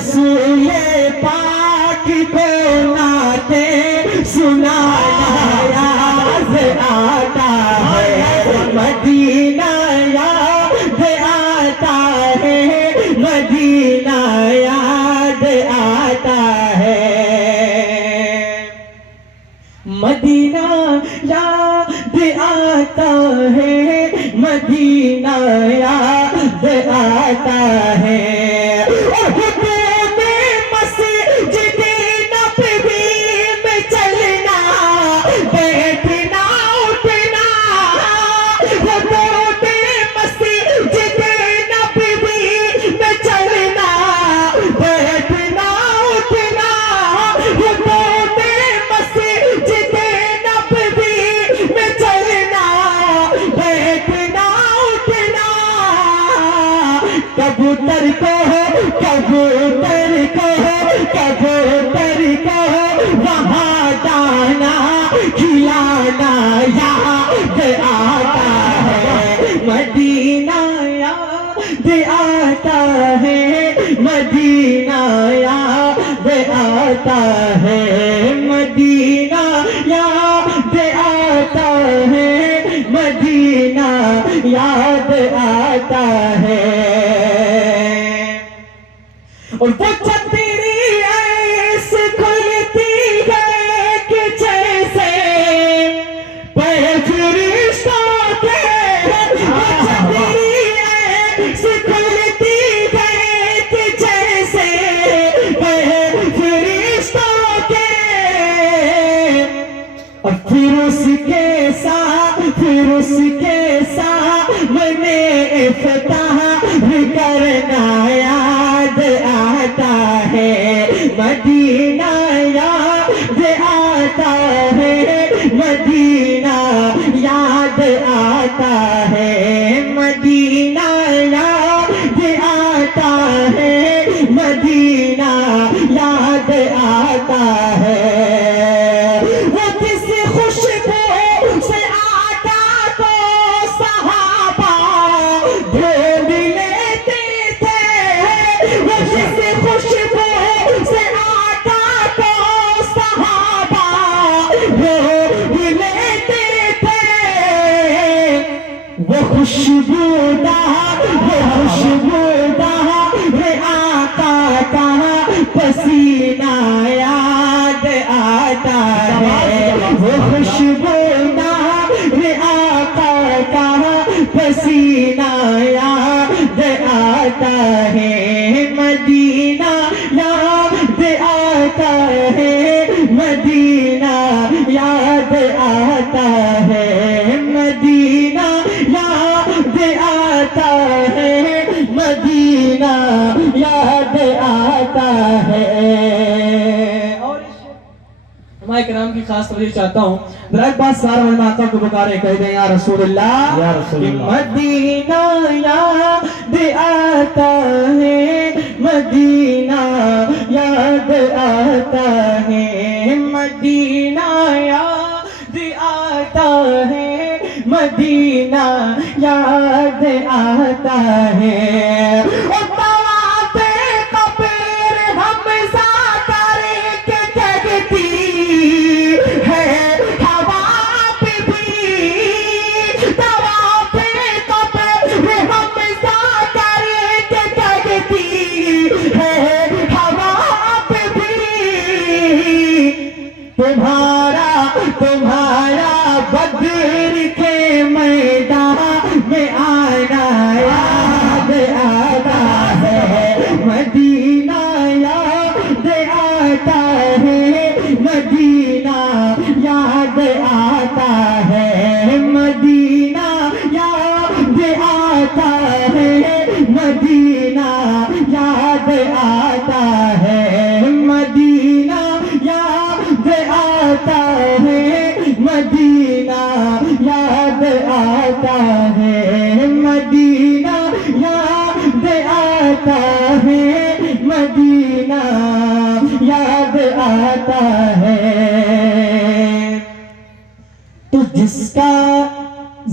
رسول پاک کو نعتیں سنانا یاد آتا ہے، مدینہ یاد آتا ہے، مدینہ یاد آتا ہے، مدینہ یاد آتا ہے، مدینہ یاد آتا ہے، اور حدود مسجد نبوی میں چلنا، بیٹھنا اٹھنا، حدود مسجد نبوی میں چلنا، بیٹھنا اٹھنا، حدود مسجد نبوی میں چلنا، بیٹھنا اٹھنا، کبوتر کو کبوتر کو کبوتر کو وہاں دانا کھلانا یاد آتا ہے، مدینہ یاد آتا ہے، مدینہ یاد آتا ہے، مدینہ یاد آتا ہے، مدینہ یاد آتا ہے، اور وہ چھتری ایسے کھلتی ہے کہ جیسے پر فرشتوں کے، وہ چھتری ایسے کھلتی ہے کہ جیسے پر فرشتوں کے، اور پھر اس کے سامنے افتتاح کرنا یاد آتا ہے، مدینہ یاد آتا ہے، مدینہ یاد آتا ہے، مدینہ یاد آتا ہے، مدینہ یاد آتا ہے، وہ جس خوشبو سے آتا تو صحابہ ڈھونڈ لیتے تھے، وہ جس خوشبو سے آتا تو صحابہ ڈھونڈ لیتے تھے، وہ خوشبودار آقا کا پسینہ یاد آتا ہے، وہ خوشبودار آقا کا پسینہ یاد آتا ہے، مدینہ یاد آتا ہے، مدینہ یاد آتا ہے، مدینہ یاد آتا ہے، مدینہ یاد آتا ہے، اور علماء کرام کی خاص توجہ چاہتا ہوں، ذرا ایک بات سارا علماء آقا کو پکارے کہہ دیں یا رسول اللہ، یا رسول اللہ، مدینہ یاد آتا ہے، مدینہ یاد آتا ہے، مدینہ یاد آتا ہے، مدینہ یاد آتا ہے، اور طواف قبر حمزہ کر کے جگتی ہے ہوا پہ بھی، طواف قبر حمزہ کر کے جگتی ہے ہوا پہ بھی، تمہارا بدر کے میدان میں آنا یاد آتا ہے، مدینہ یاد آتا ہے، مدینہ یاد آتا ہے، مدینہ یاد آتا ہے، مدینہ یاد آتا ہے، مدینہ یاد آتا ہے، مدینہ یاد آتا ہے، مدینہ یاد آتا ہے، مدینہ یاد آتا ہے، تو جس کا